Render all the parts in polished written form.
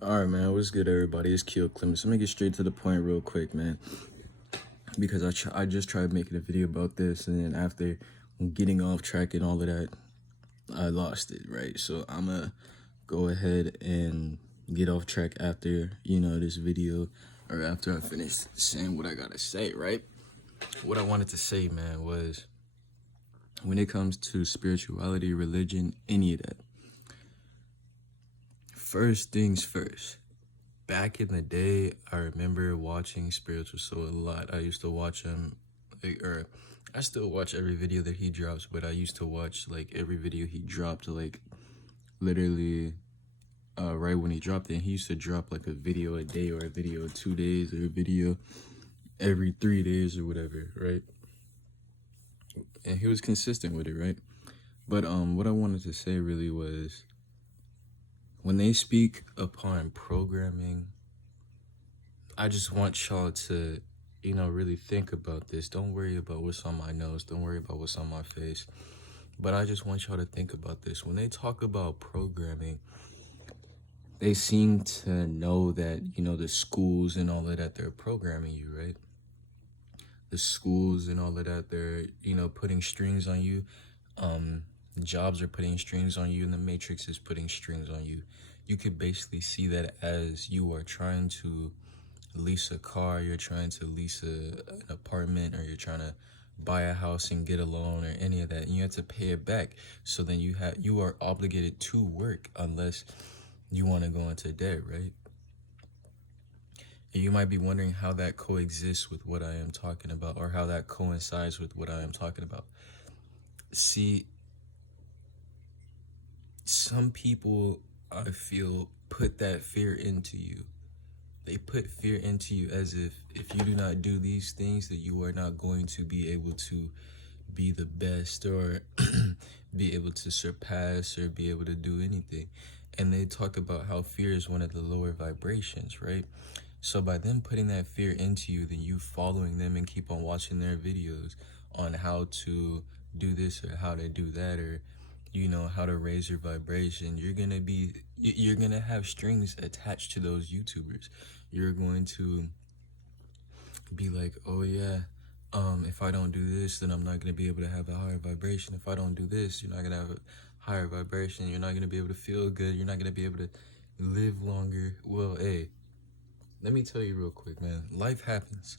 All right, man. What's good, everybody? It's Keel Clemens. Let me get straight to the point real quick, man. Because I just tried making a video about this, and then after getting off track and all of that, I lost it, right? So I'm gonna go ahead and get off track after, this video, or after I finish saying what I gotta say, right? What I wanted to say, man, was when it comes to spirituality, religion, any of that, first things first. Back in the day, I remember watching Spiritual Soul a lot. I used to watch him, or I still watch every video that he drops, but I used to watch like every video he dropped, like literally right when he dropped it. He used to drop like a video a day, or a video 2 days, or a video every 3 days, or whatever, right? And he was consistent with it, right? But what I wanted to say really was, when they speak upon programming, I just want y'all to, really think about this. Don't worry about what's on my nose. Don't worry about what's on my face. But I just want y'all to think about this. When they talk about programming, they seem to know that, the schools and all of that, they're programming you, right? The schools and all of that, they're, putting strings on you. Jobs are putting strings on you, and the Matrix is putting strings on you. You could basically see that as you are trying to lease a car, you're trying to lease an apartment, or you're trying to buy a house and get a loan, or any of that, and you have to pay it back. So then you are obligated to work unless you want to go into debt, right? And you might be wondering how that coexists with what I am talking about, or how that coincides with what I am talking about. See, some people, I feel, put that fear into you. They put fear into you as if you do not do these things, that you are not going to be able to be the best, or be able to surpass, or be able to do anything. And they talk about how fear is one of the lower vibrations, right? So by them putting that fear into you, then you following them and keep on watching their videos on how to do this or how to do that, or how to raise your vibration, you're gonna have strings attached to those YouTubers. You're going to be like, oh yeah, if I don't do this, then I'm not gonna be able to have a higher vibration. If I don't do this, you're not gonna have a higher vibration. You're not gonna be able to feel good. You're not gonna be able to live longer. Well, hey, let me tell you real quick, man. Life happens.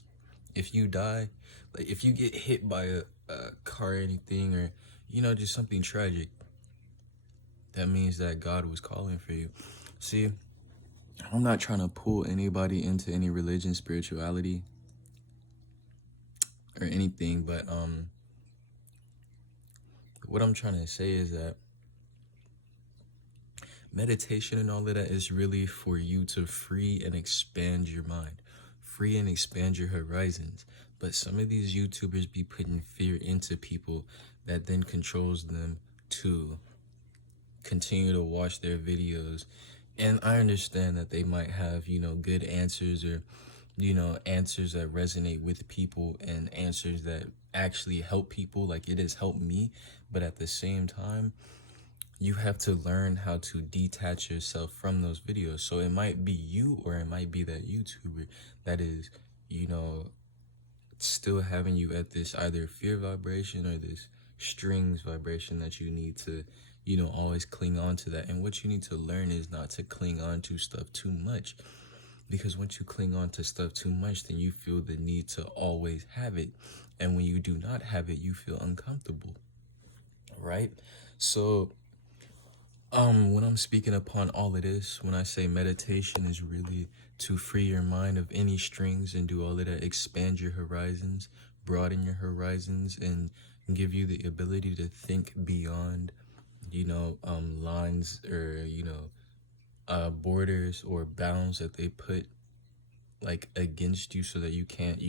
If you die, like if you get hit by a car or anything, or just something tragic, that means that God was calling for you. See, I'm not trying to pull anybody into any religion, spirituality, or anything, but what I'm trying to say is that meditation and all of that is really for you to free and expand your mind, free and expand your horizons. But some of these YouTubers be putting fear into people that then controls them to continue to watch their videos. And I understand that they might have, good answers, or, answers that resonate with people, and answers that actually help people, like it has helped me. But at the same time, you have to learn how to detach yourself from those videos. So it might be you, or it might be that YouTuber that is, still having you at this either fear vibration or this strings vibration, that you need to, always cling on to that. And what you need to learn is not to cling on to stuff too much. Because once you cling on to stuff too much, then you feel the need to always have it. And when you do not have it, you feel uncomfortable, right? So when I'm speaking upon all of this, when I say meditation is really to free your mind of any strings and do all of that, expand your horizons, broaden your horizons, and give you the ability to think beyond, lines, or, borders or bounds that they put like against you, so that you can't,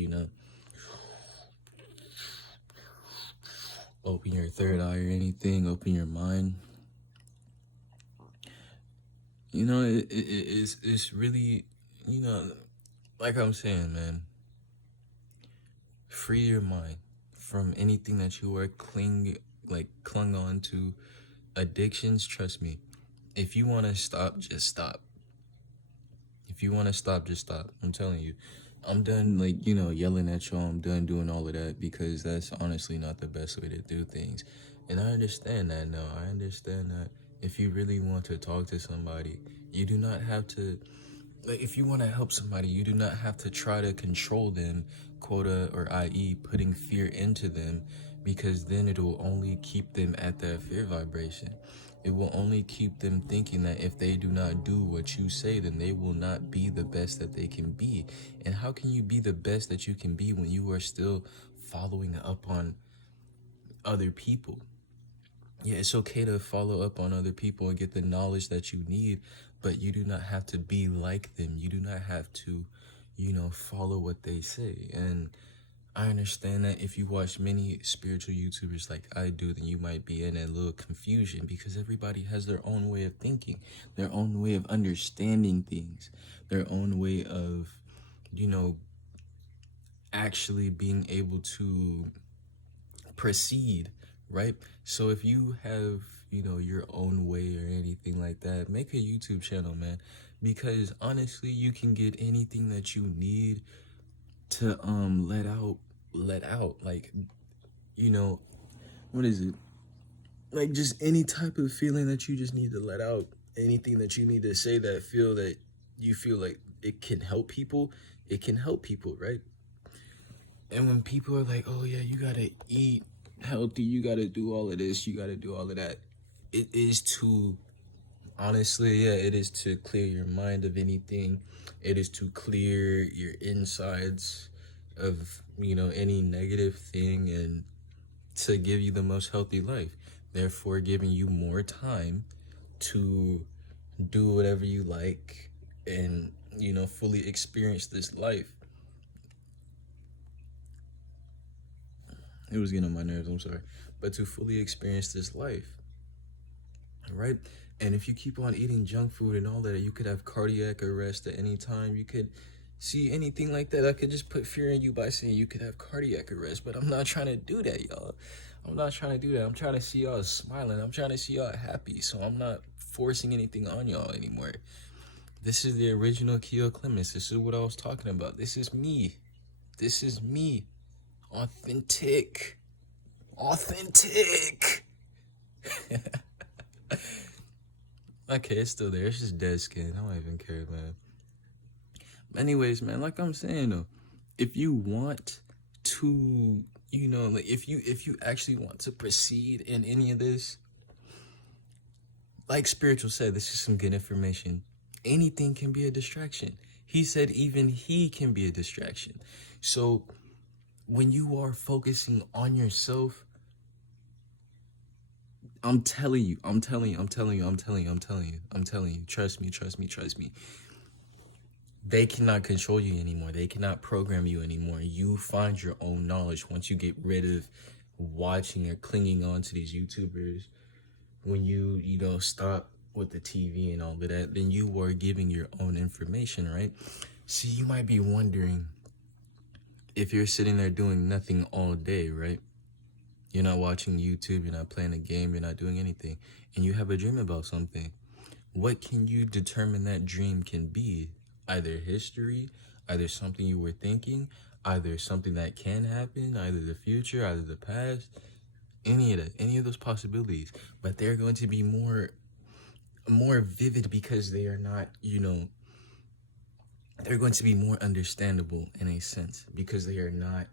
open your third eye or anything, open your mind. It's really, like I'm saying, man, free your mind from anything that you are clung on to. Addictions, trust me, if you want to stop, just stop. If you want to stop, just stop. I'm telling you. I'm done, like, you know, yelling at y'all. I'm done doing all of that because that's honestly not the best way to do things. And I understand that now. I understand that if you really want to talk to somebody, you do not have to, like, if you want to help somebody, you do not have to try to control them, quota, or i.e., putting fear into them, because then it will only keep them at that fear vibration. It will only keep them thinking that if they do not do what you say, then they will not be the best that they can be. And how can you be the best that you can be when you are still following up on other people? Yeah, it's okay to follow up on other people and get the knowledge that you need, but you do not have to be like them. You do not have to, you know, follow what they say. And I understand that if you watch many spiritual YouTubers like I do, then you might be in a little confusion because everybody has their own way of thinking, their own way of understanding things, their own way of, you know, actually being able to proceed, right? So if you have, you know, your own way or anything like that, make a YouTube channel, man, because honestly, you can get anything that you need to let out, like, you know, what is it, like, just any type of feeling that you just need to let out, anything that you need to say that feel that you feel like it can help people, it can help people, right? And when people are like, oh yeah, you gotta eat healthy, you gotta do all of this, you gotta do all of that, it is to, honestly, yeah, it is to clear your mind of anything. It is to clear your insides of, you know, any negative thing, and to give you the most healthy life. Therefore, giving you more time to do whatever you like and, you know, fully experience this life. It was getting on my nerves, I'm sorry. But to fully experience this life, right? And if you keep on eating junk food and all that, you could have cardiac arrest at any time. You could see anything like that. I could just put fear in you by saying you could have cardiac arrest, but I'm not trying to do that, y'all. I'm not trying to do that. I'm trying to see y'all smiling. I'm trying to see y'all happy. So I'm not forcing anything on y'all anymore. This is the original Keo Clemens. This is what I was talking about. This is me. This is me. Authentic. Authentic. Okay, it's still there. It's just dead skin. I don't even care, man. Anyways, man, like I'm saying though, if you want to, you know, like if you actually want to proceed in any of this, like Spiritual said, this is some good information. Anything can be a distraction. He said even he can be a distraction. So when you are focusing on yourself, I'm telling you, trust me. They cannot control you anymore. They cannot program you anymore. You find your own knowledge once you get rid of watching or clinging on to these YouTubers. When you know, stop with the TV and all of that, then you are giving your own information, right? See, you might be wondering, if you're sitting there doing nothing all day, right? You're not watching YouTube, you're not playing a game, you're not doing anything, and you have a dream about something. What can you determine that dream can be? Either history, either something you were thinking, either something that can happen, either the future, either the past, any of those possibilities. But they're going to be more vivid because they are not, you know, they're going to be more understandable in a sense because they are not,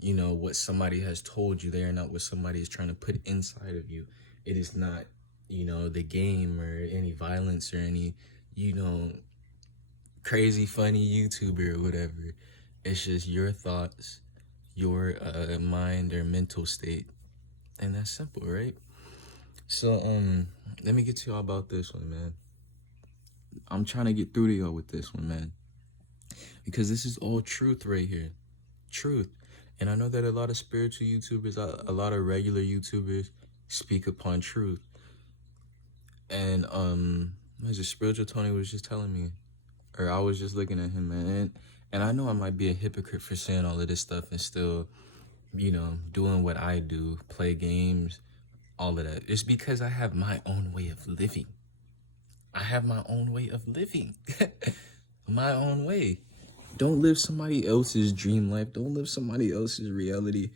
you know, what somebody has told you. They are not what somebody is trying to put inside of you. It is not, you know, the game or any violence or any, you know, crazy funny YouTuber or whatever. It's just your thoughts, your mind or mental state, and that's simple, right? So let me get to y'all about this one, man. I'm trying to get through to y'all with this one, man, because this is all truth right here. Truth. And I know that a lot of spiritual YouTubers, a lot of regular YouTubers speak upon truth. And as a Spiritual Tony was just telling me, or I was just looking at him, man, and I know I might be a hypocrite for saying all of this stuff and still, you know, doing what I do, play games, all of that. It's because I have my own way of living. I have my own way of living. my own way. Don't live somebody else's dream life. Don't live somebody else's reality.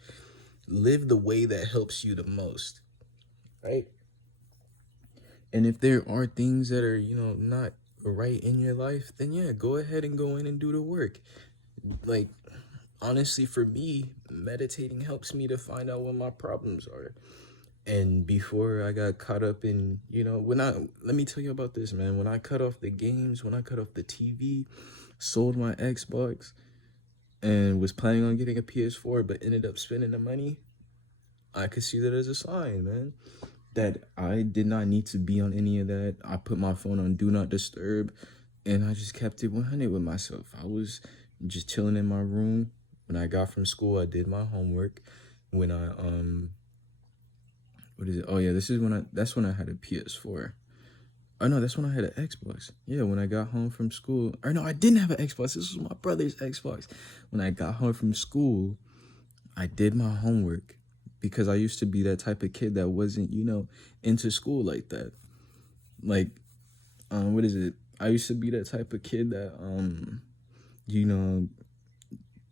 Live the way that helps you the most, right? And if there are things that are, not right in your life, then yeah, go ahead and go in and do the work. Like, honestly, for me, meditating helps me to find out what my problems are. And before I got caught up in, let me tell you about this, man. When I cut off the games, when I cut off the TV, sold my Xbox, and was planning on getting a PS4, but ended up spending the money, I could see that as a sign, man, that I did not need to be on any of that. I put my phone on Do Not Disturb, and I just kept it 100 with myself. I was just chilling in my room. When I got from school, I did my homework. When I, what is it? Oh, yeah, that's when I had a PS4. Oh, no, that's when I had an Xbox. Yeah, when I got home from school. Or no, I didn't have an Xbox. This was my brother's Xbox. When I got home from school, I did my homework because I used to be that type of kid that wasn't, into school like that. Like, what is it? I used to be that type of kid that,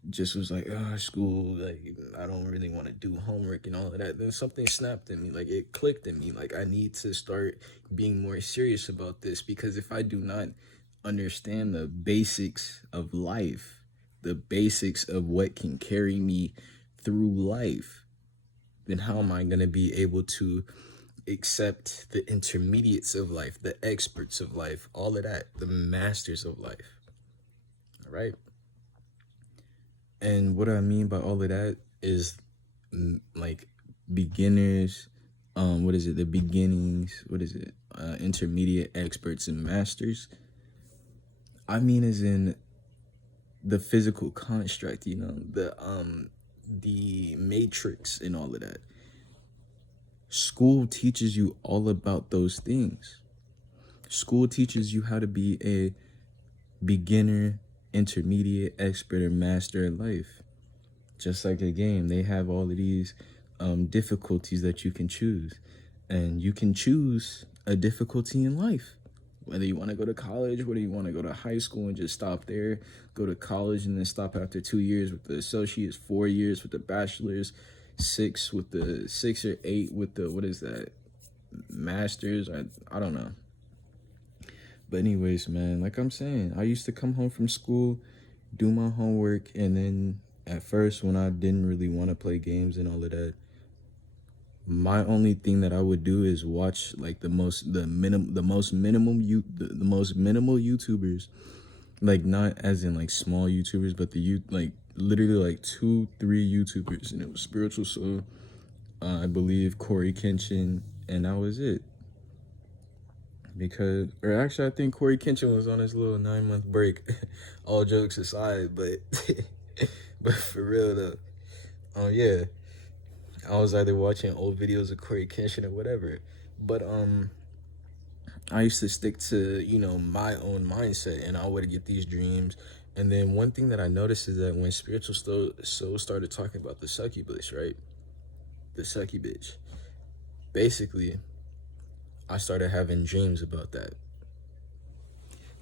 just was like, school, like, I don't really want to do homework and all of that. Then something snapped in me, like, it clicked in me, like, I need to start being more serious about this, because if I do not understand the basics of life, the basics of what can carry me through life, then how am I going to be able to accept the intermediates of life, the experts of life, all of that, the masters of life, all right? And what I mean by all of that is like beginners, the beginnings, intermediate, experts, and masters. I mean as in the physical construct, the matrix and all of that. School teaches you all about those things. School teaches you how to be a beginner, intermediate, expert, or master in life. Just like a game, they have all of these difficulties that you can choose. And you can choose a difficulty in life. Whether you want to go to college, whether you want to go to high school and just stop there, go to college and then stop after 2 years with the associates, 4 years with the bachelor's, 6 or 8 with the, masters, I don't know. But anyways, man, like I'm saying, I used to come home from school, do my homework, and then at first when I didn't really want to play games and all of that, my only thing that I would do is watch like the most minimal YouTubers, like not as in like small YouTubers, but literally like 2-3 YouTubers, and it was Spiritual Soul, I believe Corey Kenshin, and that was it. Actually, I think Corey Kenshin was on his little 9-month break. All jokes aside, but but for real though, yeah, I was either watching old videos of Corey Kenshin or whatever. But I used to stick to my own mindset, and I would get these dreams. And then one thing that I noticed is that when Spiritual Soul started talking about the succubus, right? The succubus, basically, I started having dreams about that.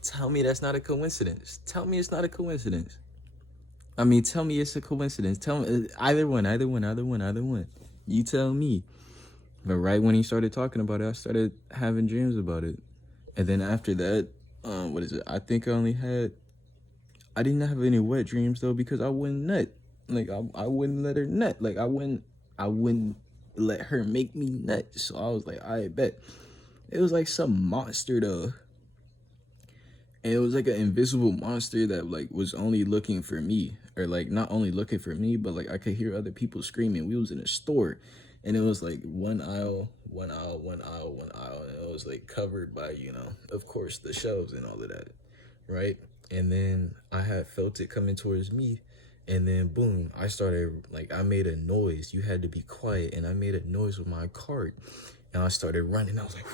Tell me that's not a coincidence. Tell me it's not a coincidence. I mean, tell me it's a coincidence. Tell me either one. You tell me. But right when he started talking about it, I started having dreams about it. And then after that, I think I didn't have any wet dreams though, because I wouldn't nut. Like I wouldn't let her nut. Like I wouldn't let her make me nut. So I was like, I bet. It was like some monster though. And it was like an invisible monster that like was only looking for me, or like not only looking for me, but like I could hear other people screaming. We was in a store, and it was like one aisle, and it was like covered by, of course, the shelves and all of that, right? And then I had felt it coming towards me, and then boom, I made a noise. You had to be quiet, and I made a noise with my cart, and I started running. I was like,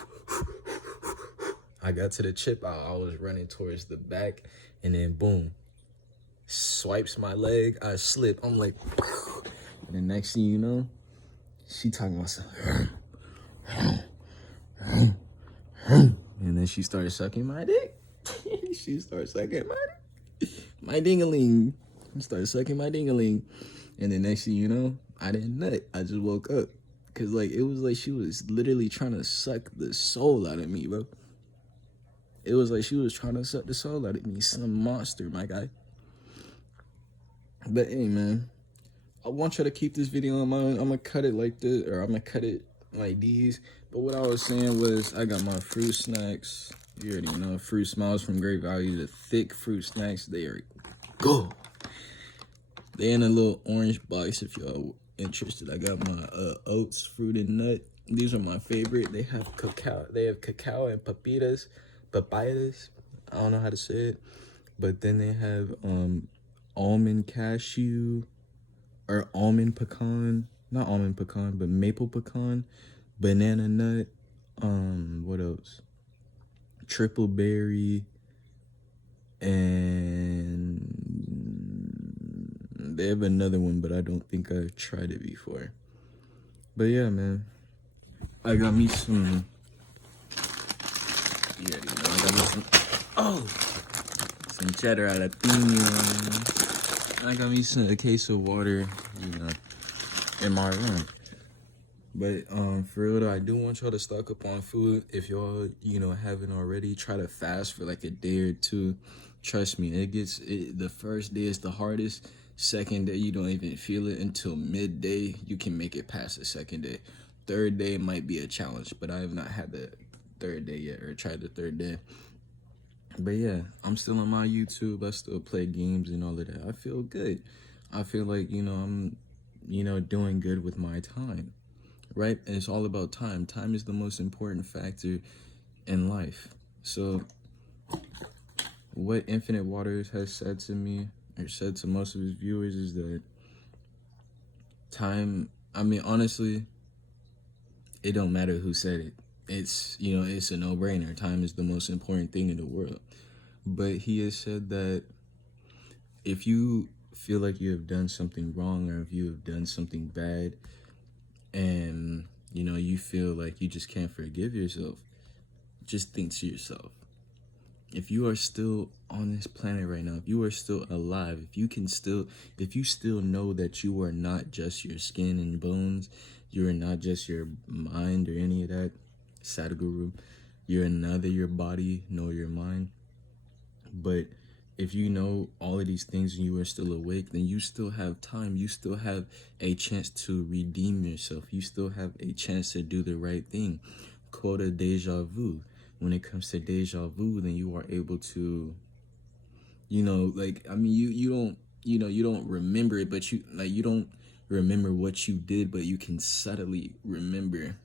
I got to the chip aisle. I was running towards the back, and then boom, swipes my leg. I slip. I'm like, and the next thing you know, she talking about something. And then she started sucking my dick. She started sucking my dick. my dingaling. I started sucking my dingaling. And the next thing you know, I didn't nut. I just woke up. Cause like it was like she was literally trying to suck the soul out of me, bro. It was like she was trying to suck the soul out of me. Some monster, my guy. But hey, man, I want you to keep this video on mine. I'm gonna cut it like this, or I'm gonna cut it like these. But what I was saying was, I got my fruit snacks. You already know, Fruit Smiles from Great Value. The thick fruit snacks, they are go. They in a little orange box if y'all interested. I got my oats, fruit and nut. These are my favorite. They have cacao. They have cacao and papayas. I don't know how to say it. But then they have almond cashew or almond pecan. Not almond pecan, but maple pecan, banana nut. What else? Triple berry, and they have another one, but I don't think I've tried it before. But yeah, man, I got me some. You already know, I got me some cheddar jalapeno. I got me a case of water, in my room. But for real though, I do want y'all to stock up on food. If y'all, haven't already, try to fast for like a day or two. Trust me, the first day is the hardest. Second day, you don't even feel it until midday. You can make it past the second day. Third day might be a challenge, but I have not had the third day yet, or tried the third day. But yeah, I'm still on my YouTube. I still play games and all of that. I feel good. I feel like, I'm, doing good with my time. Right? And it's all about time. Time is the most important factor in life. So what Infinite Waters has said to me, or said to most of his viewers, is that time, honestly, it don't matter who said it. It's, it's a no-brainer. Time is the most important thing in the world. But he has said that if you feel like you have done something wrong, or if you have done something bad, and you feel like you just can't forgive yourself, just think to yourself, if you are still on this planet right now, if you are still alive, if you still know that you are not just your skin and bones, you are not just your mind or any of that, Sadhguru, you're neither your body nor your mind. But if you know all of these things and you are still awake, then you still have time. You still have a chance to redeem yourself. You still have a chance to do the right thing. Quota deja vu. When it comes to deja vu, then you are able to, you don't remember it, but you don't remember what you did, but you can subtly remember.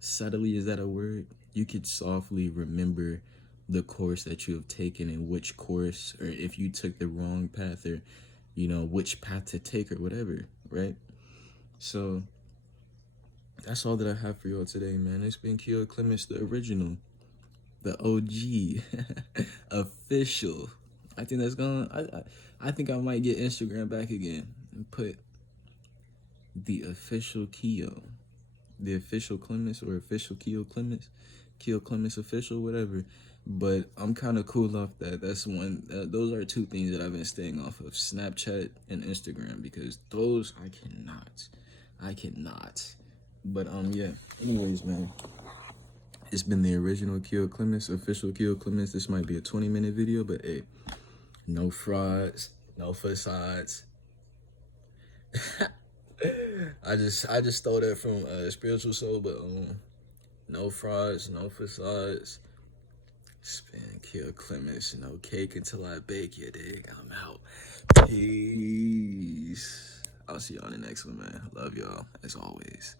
Subtly, is that a word? You could softly remember the course that you have taken, and which course, or if you took the wrong path, or which path to take, or whatever, right? So that's all that I have for y'all today, man. It's been Keo Clements, the original, the OG, official. I think that's I think I might get Instagram back again and put the official Keo, the official Clements, or official Keo Clements official, whatever. But I'm kind of cool off that. That's one. Those are two things that I've been staying off of: Snapchat and Instagram, because those I cannot. But yeah. Anyways, man, it's been the original Keo Clements, official Keo Clements. This might be a 20-minute video, but hey, no frauds, no facades. I just stole that from Spiritual Soul, but no frauds, no facades. It's been Keo Clements, no cake until I bake you, dig. I'm out. Peace. I'll see you on the next one, man. Love y'all, as always.